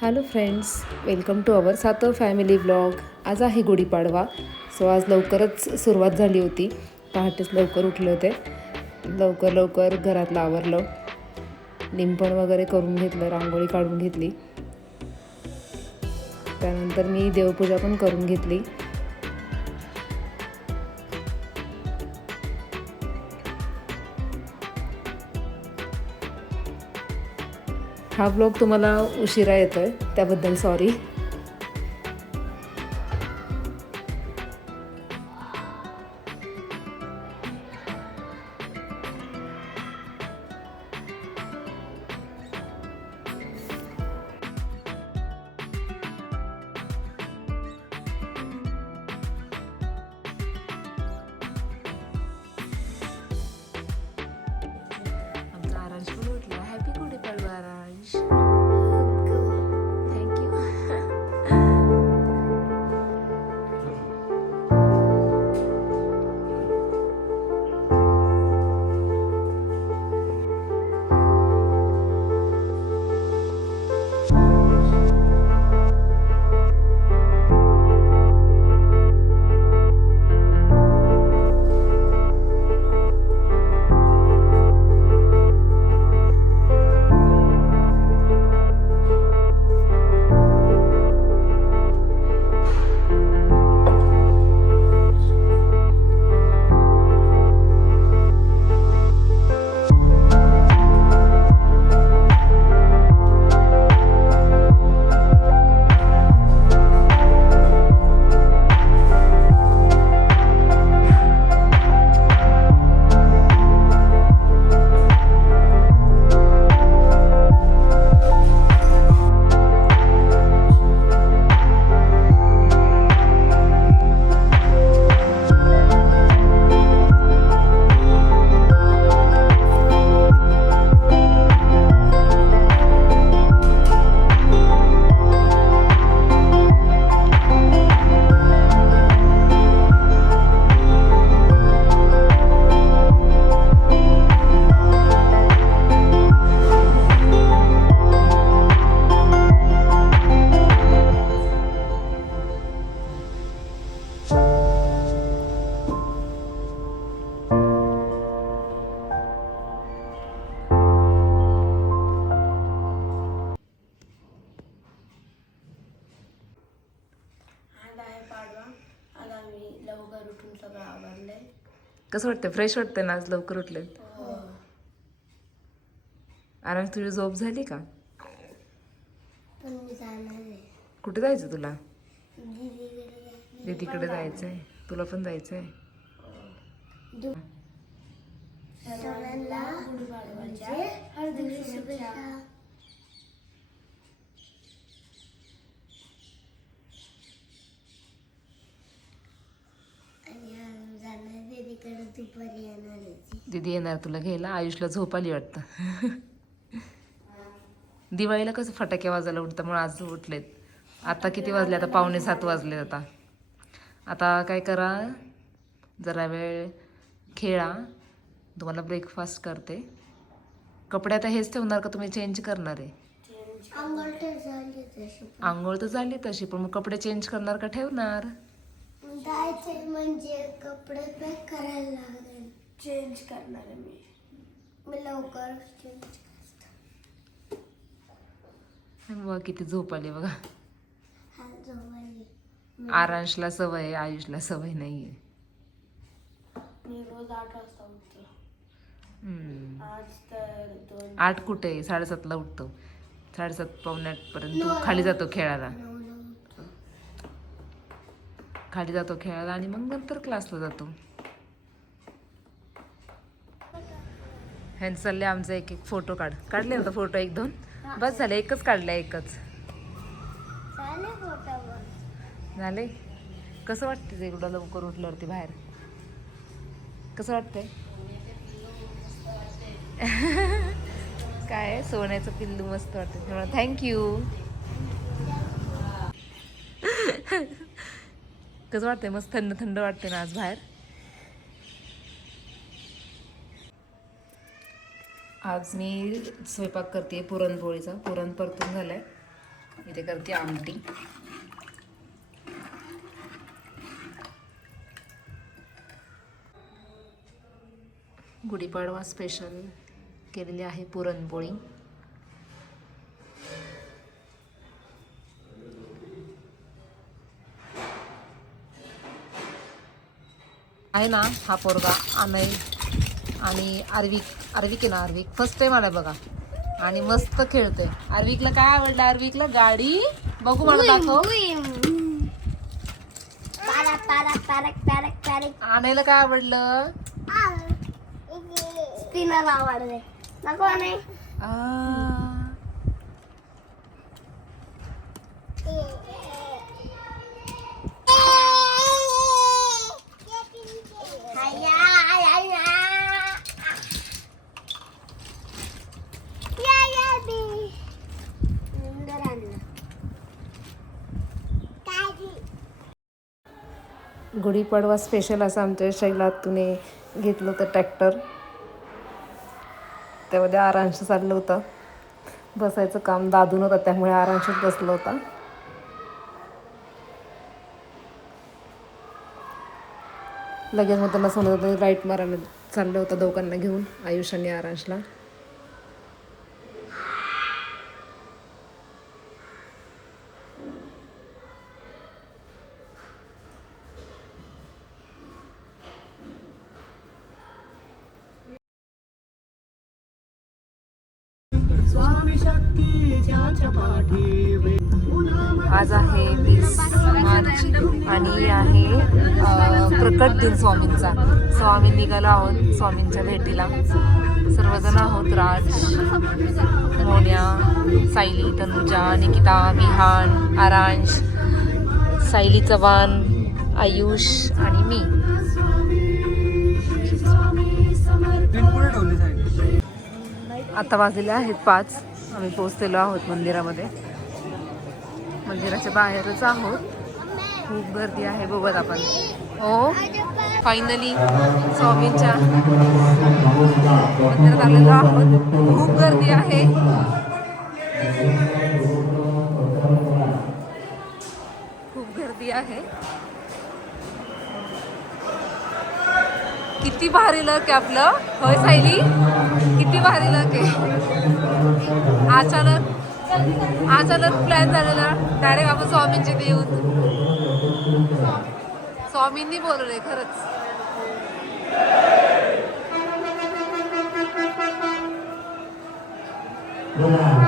Hello friends, welcome to our Satav family blog. आज आहे Gudi Padwa. So आज लवकरच सुरुवात झाली होती. पहाटेच लवकर उठले होते. लवकर घरातलं आवरलं, लिंपण वगैरे करून घेतलं, रांगोळी काढून घेतली. त्यानंतर मी देवपूजा पण करून घेतली. हा ब्लॉग तुम्हाला उशिरा येतोय, त्याबद्दल सॉरी. आमचा आरांश पण उठला. हॅपी गुढीपाडवा आरांश. थँक्यू. लवकर उठून सगळं आवरलंय. कसं वाटतं? फ्रेश वाटतं ना आज लवकर उठले? आरांश, तुझी झोप झाली का? पण मी जाणार आहे. कुठे जायचं तुला? दीदीकडे. दीदीकडे जायचंय. तुला पण जायचंय? सगळ्यांना गुढीपाडव्याच्या हार्दिक शुभेच्छा. दीदीकडे दुपारी येणार आहे. दीदी येणार तुला घ्यायला. आयुषला झोप आली वाटतं. दिवाळीला कसं फटाके वाजायला उठतं, म्हणून आज उठलेत. आता किती वाजले? आता 6:45 वाजले. आता काय करा, जरा वेळ खेळा. तुम्हाला ब्रेकफास्ट करते. कपडे आता हेच ठेवणार का तुम्ही चेंज करणार आहे? आंघोळ तर झाली तशी, पण मग कपडे चेंज करणार का ठेवणार? जायचे म्हणजे कपडे पॅक करायला लागेल. चेंज करणार आहे मी लवकर चेंज करते. बघा किती झोप आली बघा. हा झोपायली. आरांशला सवय आहे, आयुषला सवय नाहीये. मी रोज 8 वाजता उठतो. आज तर 8 कुठे? 7:30ला उठतो. 7:30 पावणे 8 पर्यंत खाली जातो खेळायला. आणि मग नंतर क्लासला जातो. ह्यांचं चालले आमचा एक फोटो काढले ना फोटो 1-2 बस झाले. एकच काढला, एकच झाले. कसं वाटतं एवढं लवकर उठल्यावरती बाहेर? कसं वाटतंय? काय सोन्याचं पिल्लू मस्त वाटतं. थँक्यू. कसं वाटतंय? मस्त थंड थंड वाटते ना आज बाहेर. आज मी स्वयंपाक करते पुरणपोळीचा. पुरण परतून झालाय इथे करते आमटी. गुढीपाडवा स्पेशल केलेली आहे पुरणपोळी. आहे ना हा पोरगा अनय आणि आर्विक आहे ना, आर्विक फर्स्ट टाइम आलाय बघा आणि मस्त खेळतोय. आर्विकला काय आवडलं? आर्विकला गाडी बघू मला दाखव. आणायला काय आवडलं? स्पिनर आवडले. नको नाही. गुढीपाडवा स्पेशल असं आमच्या शैलातूने घेतलं होतं ट्रॅक्टर. त्यामध्ये आरांश चाललं होतं. बसायचं काम दादून होतं त्यामुळे आरांशच बसलं होता. लगेच मग त्यांना समजत होतं राईट मारायला चाललं होतं दोघांना घेऊन, आयुष आणि आरांशला. आज आहे 20 मार्च आणि आहे प्रकट दिन स्वामींचा. सो आम्ही निघालो आहोत स्वामींच्या भेटीला. सर्वजण आहोत. राज, मोन्या, सायली, तनुजा, निकिता, विहान, आरांश, सायली चव्हाण, आयुष आणि मी. आता वाजलेले आहेत 5. आम्ही पोहोचलेलो आहोत मंदिरामध्ये. मंदिराच्या बाहेरच आहोत. खूप गर्दी आहे बघत आपण. हो फायनली स्वामींच्या मंदिरात आलेलो आहोत. खूप गर्दी आहे. खूप गर्दी आहे. किती भारी लक आहे आपलं. होय सायली, किती भारी लक आहे. अचानक प्लॅन झालेला डायरेक्ट आपण स्वामींचे देऊन. स्वामींनी बोलवलंय खरंच.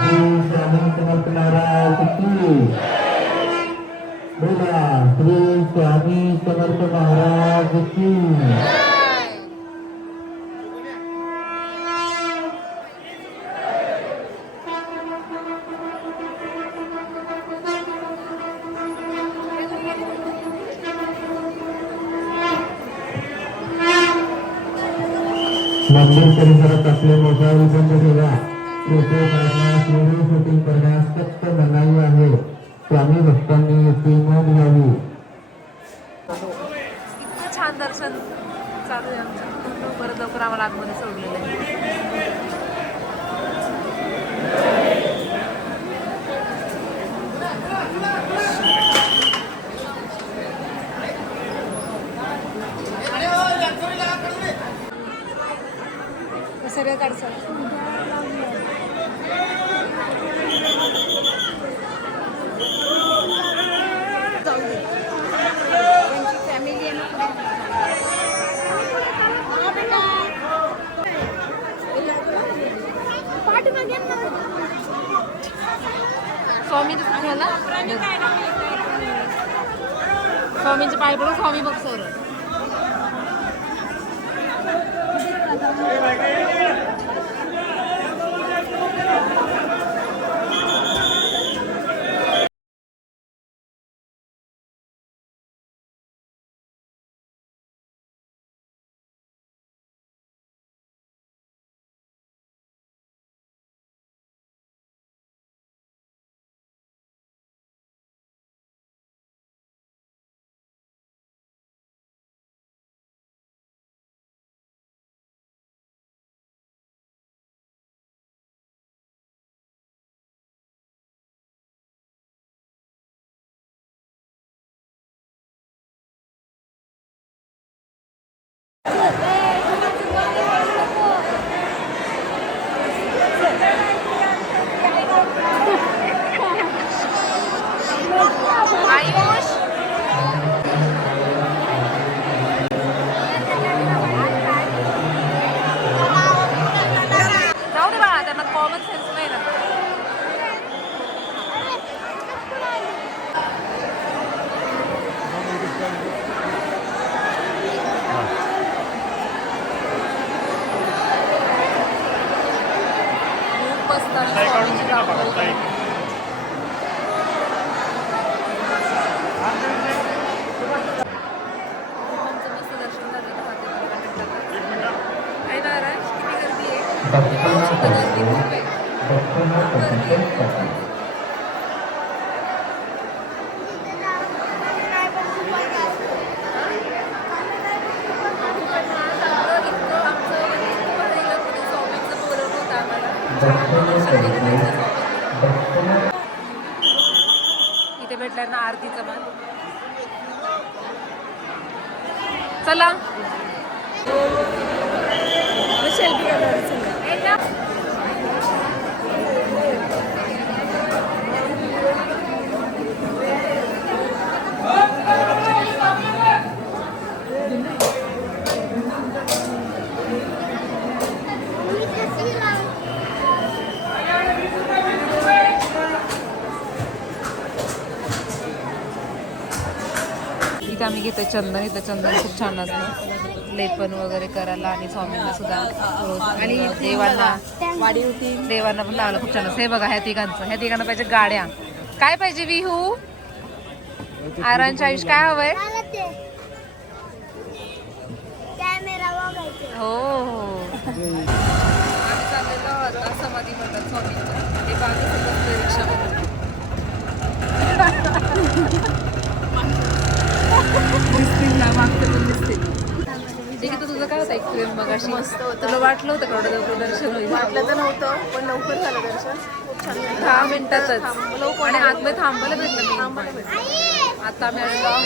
श्री स्वामी समर्थ महाराज की. मंदिर परिसरात असले मोबाईल बंद ठेवा. फोटो काढण्यास, व्हिडिओ शूटिंग करण्यास सक्त मनाई आहे. स्वामी भक्तांनी याची नोंद घ्यावी. छान दर्शन चालू आहे आमचं. लवकर आम्हाला आतमध्ये सोडलेलं आहे. सगळं काढचं. स्वामींचे पाय पडून स्वामी बघ आयुष जाऊ दे बाळा, त्यांना कॉमन सेन्स नाही ना. खूप असतात स्वामींची दाखवली. आमचं मस्त दर्शन झालं दहा ते 15 मिनिटात. काय नाराज किती गर्दी आहे. गर्दी खूप आहे. गर्दी आहे. इथे भेटलाय ना आरतीचा मान. चला इथे आम्ही घेतोय चंदन. इथं चंदन खूप छान असतं, लेपन वगैरे करायला आणि स्वामींना सुद्धा रोज आणि देवांना पण लावलं खूप छान असतं. हे बघा ह्या तिघांना पाहिजे गाड्या. काय पाहिजे विहू? आरांच्या आयुष काय हवंय? हो हो. आम्ही चाललेलो आता समाधी म्हणतात स्वामींच्या. हे बाकी रिक्षा दिसतील ना, मागचं पण दिसतील. ठीक आहे. तुझं काय होतं एक्सपिरियन्स मग अशी? तुला वाटलं होतं का एवढं लवकर दर्शन होईल? वाटलं तर नव्हतं, पण लवकर झालं दर्शन. खूप छान झालं. 10 मिनिटातच. आणि आतमध्ये थांबायला भेटलं नाही. आता आम्ही आलेलो आहोत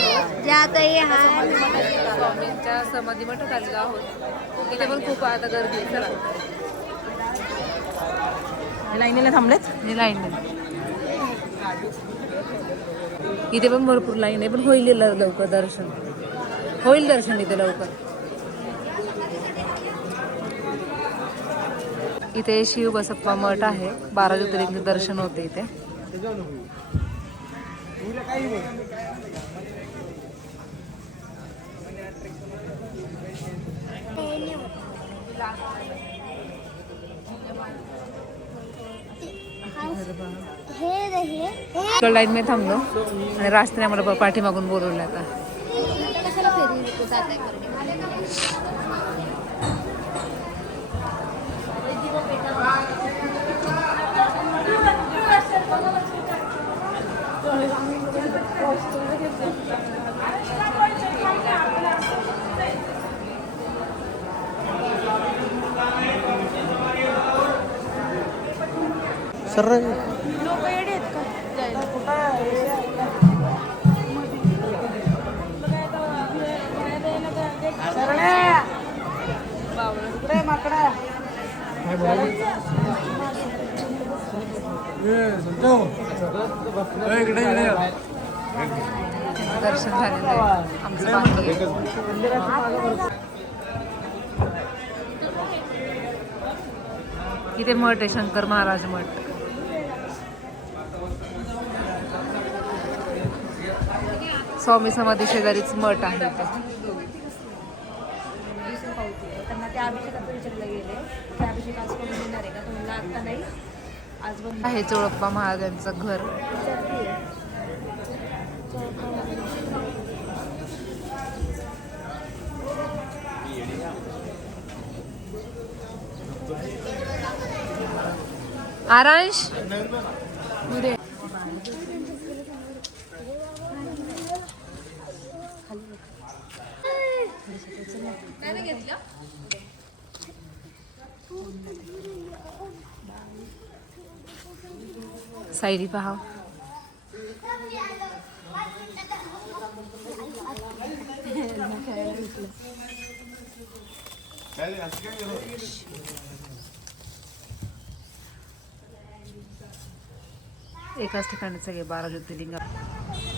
स्वामींच्या समाधी मठात आलेलो आहोत. इथे पण खूप आता गर्दी आहे. चला लाईनीला थांबलेत. हे लाईन इथे पण भरपूर लाईन आहे, पण होईल लवकर दर्शन. होईल दर्शन इथे लवकर. इथे शिव बसप्पा मठ आहे. 12 ज्योतिर्लिंग दर्शन होते इथे. लाईन मध्ये थांबलो आणि रास्त्याने आम्हाला पाठीमागून बोलवलं आता. सर दर्शन झालेलं आहे आमचं बाकी आहे. इथे मठ आहे, शंकर महाराज मठ. स्वामी समाधी शेजारीच मठ आहे इथे. त्यांना त्या अभिषेकाचं विचारलं गेले, त्या अभिषेक आज करून देणार आहे का तुम्हाला? आता नाही, आज बंद आहे चोळप्पा महाराजांचं घर. आरांश सायली पहा. एकाच ठिकाणी सगळे 12 ज्योतिर्लिंग.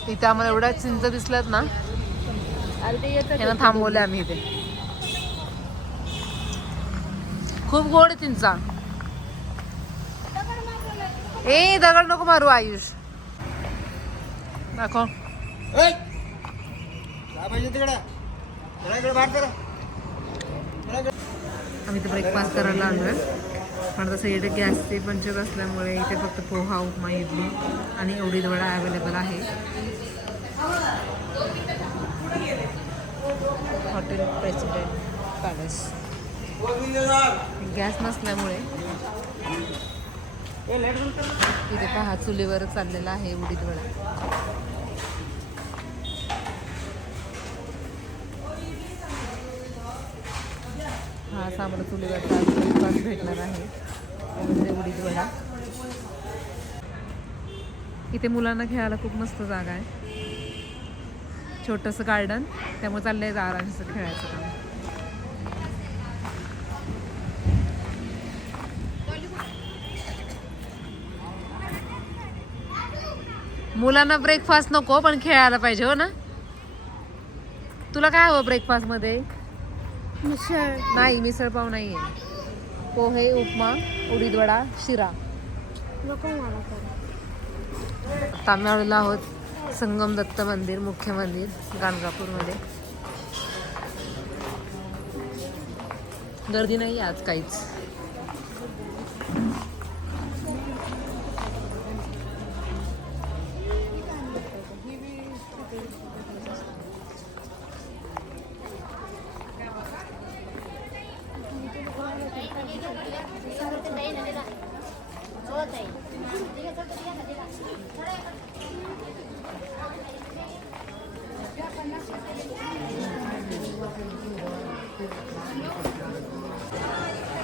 इथे आम्हाला एवढ्या चिंच दिसल्यात ना, अरे ते येतं यांना थांबवले आम्ही इथे. खूप गोड आहे चिंचा. ए दगड नको मारू आयुष. दाखव. आम्ही इथे ब्रेकफास्ट करायला आलोय. पण तसं इथे गॅसची पंचर असल्यामुळे इथे फक्त पोहा, उपमा, इडली आणि उडीद वडा अवेलेबल आहे. Hotel president palace. गॅस नसल्यामुळे इथे पहा चुलीवर चाललेला आहे उडीद वडा. हा असा आम्हाला चुलीवरचा ब्रेकफास्ट भेटणार आहे, म्हणजे उडीद वडा. इथे मुलांना खेळायला खूप मस्त जागा आहे, छोटंसं गार्डन, त्यामुळे चाललंय आरामचं खेळायचं काम. मुलांना ब्रेकफास्ट नको पण खेळायला पाहिजे, हो ना. तुला काय हवं ब्रेकफास्ट मध्ये? मिसळ नाही, मिसळ पाव नाही आहे. पोहे, उपमा, उडीद वडा, शिरा. नको मला तर. तामिळनाडूला आहोत, संगम दत्त मंदिर, मुख्य मंदिर गाणगापूरमध्ये. गर्दी नाही आज काहीच.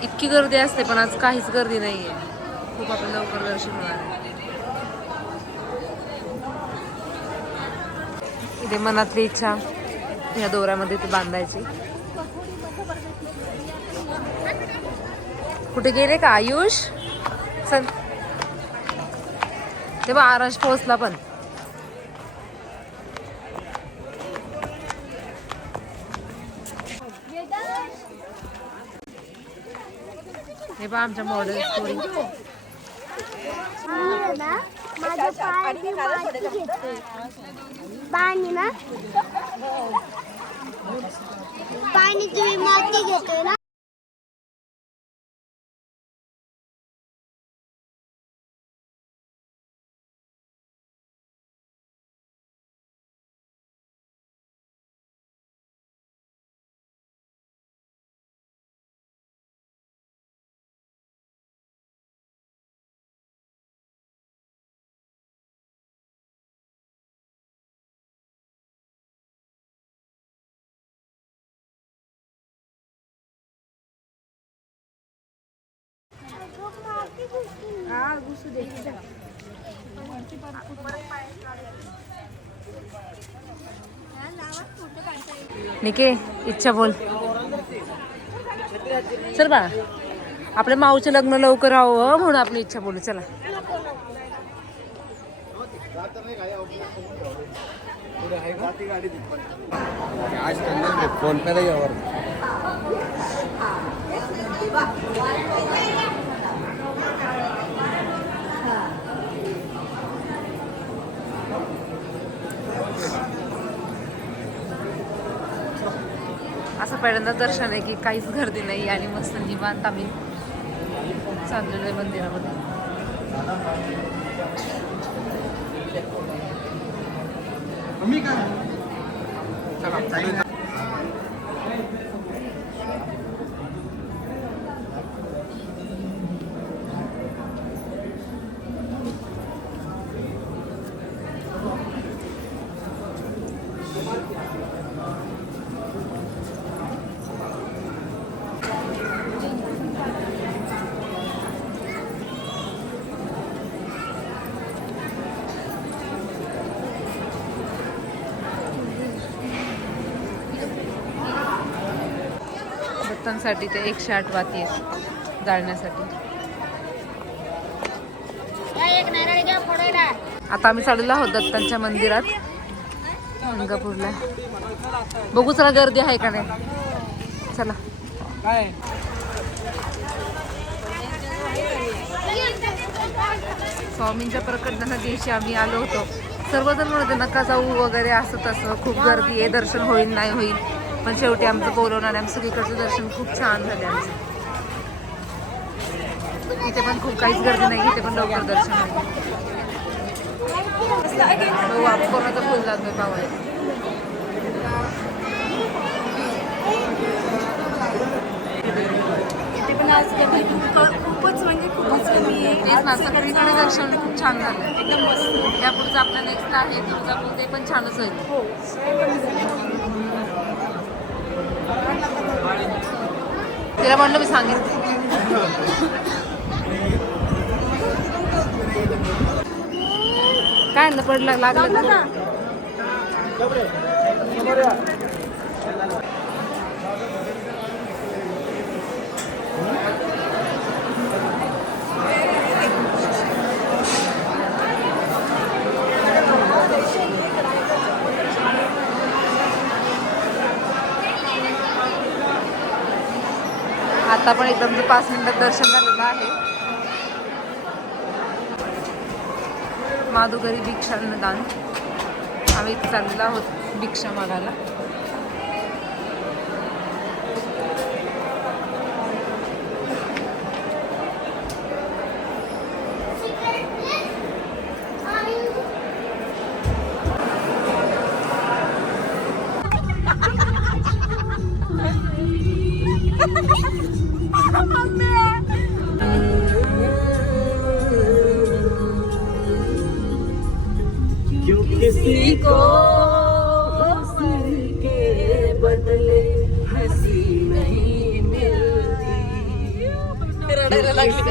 इतकी गर्दी असते पण आज काहीच गर्दी नाहीये. खूप आपलं लवकर दर्शन होणार आहे. इथे मनातली इच्छा या दोऱ्यामध्ये ते बांधायची. कुठे गेले का आयुष? चल, तेव्हा आराश पोहोचला पण. हे बा आमच्या मॉडेल स्टोरी. माझ्या पायाची माती घेते पाणी ना, पाणी तुम्ही माती घेतोय ना. हा घुसू दे. निके इच्छा बोल. चल बा, आपल्या माऊचं लग्न लवकर हवं म्हणून आपली इच्छा बोलू. चला. फोन पे नाही यावर. असं पहिल्यांदा दर्शन आहे की काहीच गर्दी नाही आणि मस्त निवांत आम्ही चाललेलो आहे मंदिरामध्ये. दत्तांसाठी ते 108 वाती आहेत जाळण्यासाठी. आता आम्ही चाललेलो आहोत दत्तांच्या मंदिरात गाणगापूरला. बघू चला गर्दी आहे का नाही. चला. स्वामींच्या प्रकटनाच्या दिवशी आम्ही आलो होतो. सर्वजण म्हणत नका जाऊ वगैरे असं तसं, खूप गर्दी आहे, दर्शन होईल नाही होईल, पण शेवटी आमचं बोलवणार आमचं सगळीकडचं दर्शन खूप छान झाले आमचं. इथे पण खूप काहीच गर्दी नाही, इथे पण लवकर दर्शन होईल. कोणाचं फुल लागतोय पावायला. खूपच म्हणजे खूपच कमी आहे. तेच ना, सगळीकडे दर्शन खूप छान झालं एकदम मस्त. त्यापुढचं आपलं नेक्स्ट आहे तुळजापूर, ते पण छानच होईल. तिला म्हणलं मी सांगितलं. काय ना पडलं लागलं ना. आता पण एकदम 5 मिनिटात दर्शन झालेलं आहे. माधुकरी भिक्षान्नदान. आम्ही इथे चाललेलो आहोत भिक्षा मागायला. किसी को हंसी के बदले हंसी नहीं मिलती. रडायला लागली.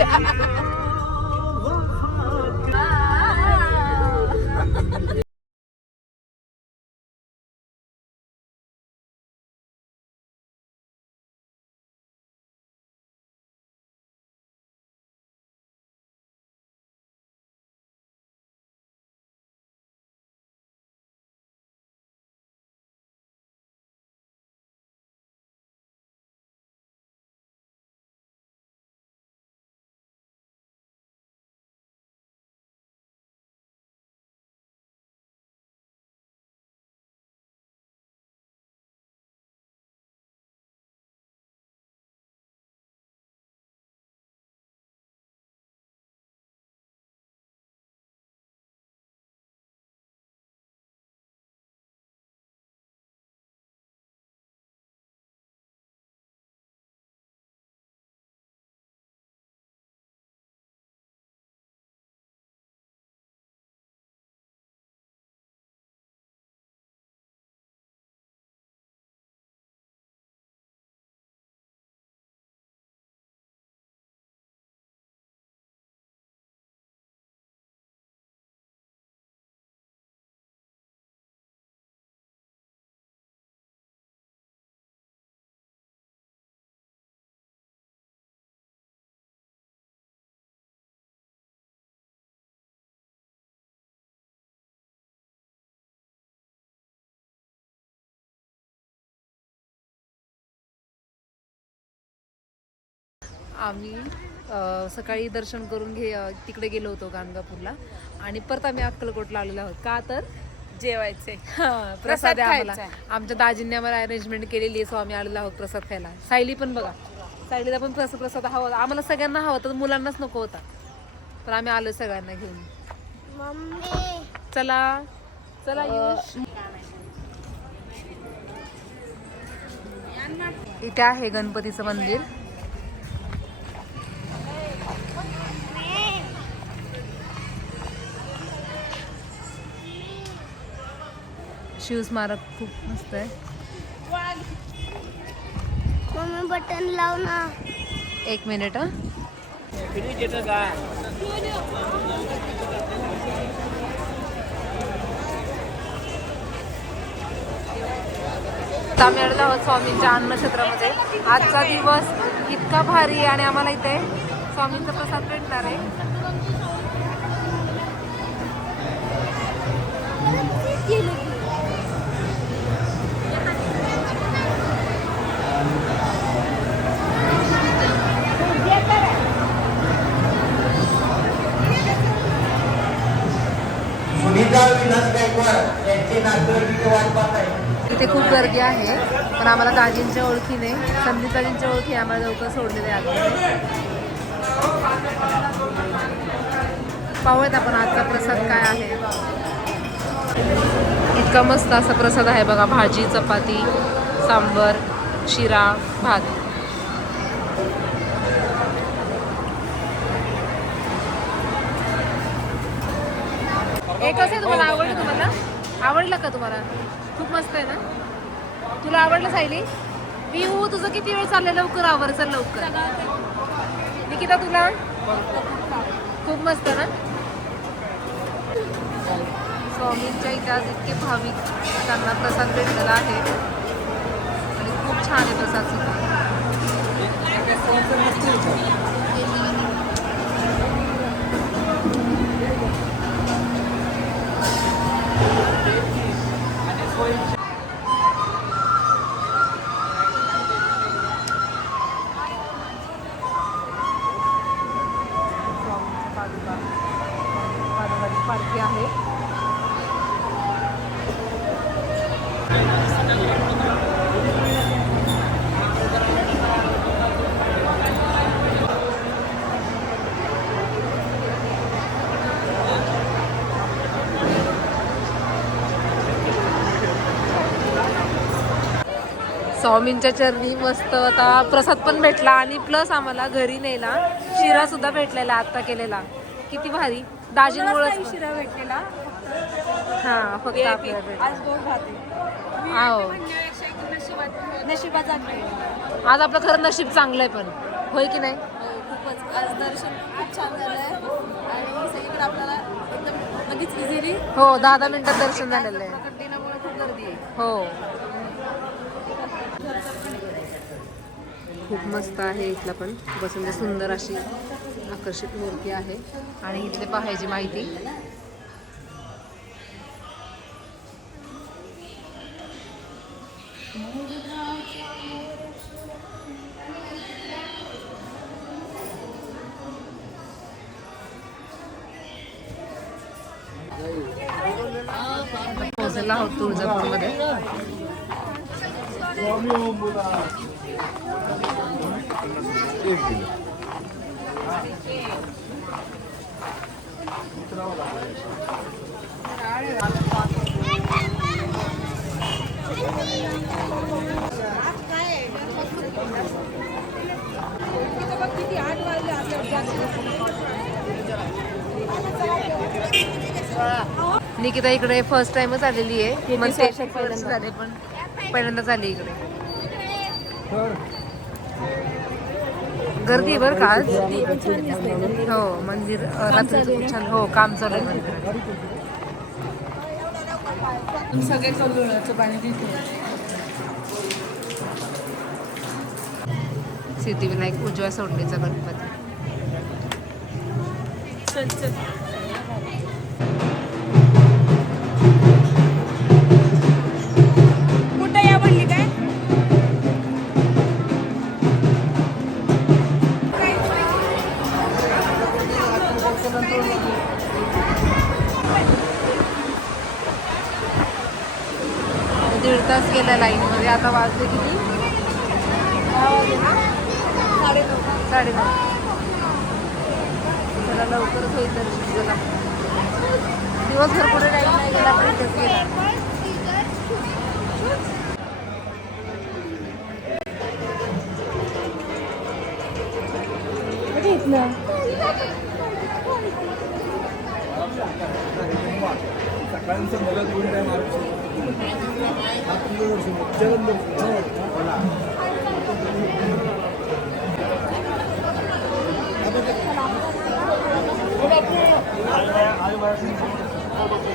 आम्ही सकाळी दर्शन करून तिकडे गेलो होतो गाणगापूरला आणि परत आम्ही अक्कलकोटला आलेलो आहोत. का तर जेवायचे. प्रसाद आहे आम्हाला. खायचा. आमच्या दाजींनी आम्हाला अरेंजमेंट केलेली आहे, सो आम्ही आलेलो आहोत प्रसाद खायला. सायली पण बघा, सायलीला पण प्रसाद हवा. आम्हाला सगळ्यांना हवा तर मुलांनाच नको होता, पण आम्ही आलो सगळ्यांना घेऊन. मम्मी चला चला युष. इथे आहे गणपतीचं मंदिर. शिवस्मारक खूप मस्त आहे. मम्मी बटन लाव ना. 1 मिनिट. आता आम्ही आलेलो आहोत स्वामींच्या अन्नक्षेत्रामध्ये. आजचा दिवस इतका भारी आहे आणि आम्हाला इथे स्वामींचा प्रसाद भेटणार आहे. सुनीता विलास गायकवाड यांचे नातेवाईक वाट पाहत आहे. इथे खूप गर्दी आहे पण आम्हाला दाजींच्या ओळखीने संदीप दाजींच्या ओळखी आम्हाला लवकर सोडलेले आहे. पाहूयात आपण आजचा प्रसाद काय आहे. इतका मस्त असा प्रसाद आहे बघा. भाजी, चपाती, सांबर, शिरा, भात. एक कसं आहे तुम्हाला आवडलं? तुम्हाला आवडलं का? तुम्हाला खूप मस्त आहे ना? तुला आवडलं सायली? विहू तुझं किती वेळ चाललंय? लवकर आवर, चल लवकर. निकिता तुला खूप मस्त ना? स्वामींच्या इथे आज इतके भाविक त्यांना प्रसाद भेटलेला आहे आणि खूप छान आहे प्रसाद सुद्धा. पालखी आहे. स्वामींच्या चरणी मस्त आता प्रसाद पण भेटला आणि प्लस आम्हाला घरी नेला शिरा सुद्धा भेटलेला आता केलेला. किती भारी. दाजींमुळेच शिरा भेटलेला हा फक्त आपल्याला भेटला. आज गोड खाते आहो नशिबाचा आज आपलं खरं नशीब चांगलं आहे पण होय की नाही? खूपच आज दर्शन खूप छान झालंय आणि सगळीकडे आपल्याला एकदम लगेच इझिली हो 10 मिनिटात दर्शन झालेलं आहे. कंटिन्यूमुळे खूप गर्दी आहे. हो खूप मस्त आहे. इथला पण बसून सुंदर अशी आकर्षित मूर्ती आहे आणि इथले पाहायची माहिती. पोहोचलेला आहोत तुळजापूरमध्ये. निकिता इकडे फर्स्ट टाइमच आलेली आहे. झाले पण पहिल्यांदाच आली इकडे. गर्दी बरं का आज. हो मंदिर रात्रीचं खूप छान. हो काम चालू आहे मंदिरात. सगळे कल्लोळाचं पाणी तिथे. सिद्धिविनायक उजव्या सोडणीचा गणपती. चल चल कुठे या म्हणली काय? दीड तास गेला लाईन मध्ये. आता वाजले किती? 9:30. चला लवकरच होईल दर्शन. चला दिवसभर पुढे लाईन नाही गेला पण इथेच गेला.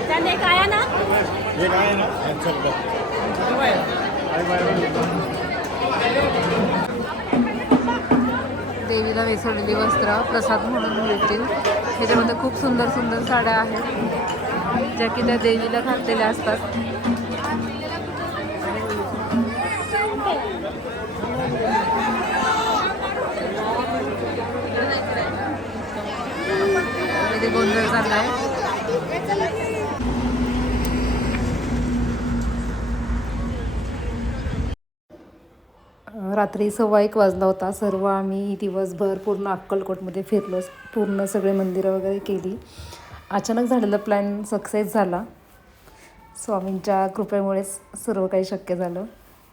त्याने काय ना हे काय आहे ना देवीला वेसवलेली वस्त्र प्रसाद म्हणून मिळतील. ह्याच्यामध्ये खूप सुंदर सुंदर साड्या आहेत ज्या की त्या देवीला घातलेल्या असतात. इथे गोंधळ चाललाय. रात्री 1:15 वाजला होता. सर्व आम्ही दिवसभर पूर्ण अक्कलकोटमध्ये फिरलो, पूर्ण सगळे मंदिरं वगैरे केली. अचानक झालेला प्लॅन सक्सेस झाला. स्वामींच्या कृपेमुळेच सर्व काही शक्य झालं.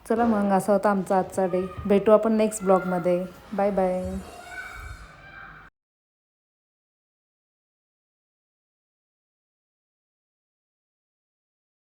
चला मग, असा होता आमचा आजचा डे. भेटू आपण नेक्स्ट ब्लॉगमध्ये. Bye bye.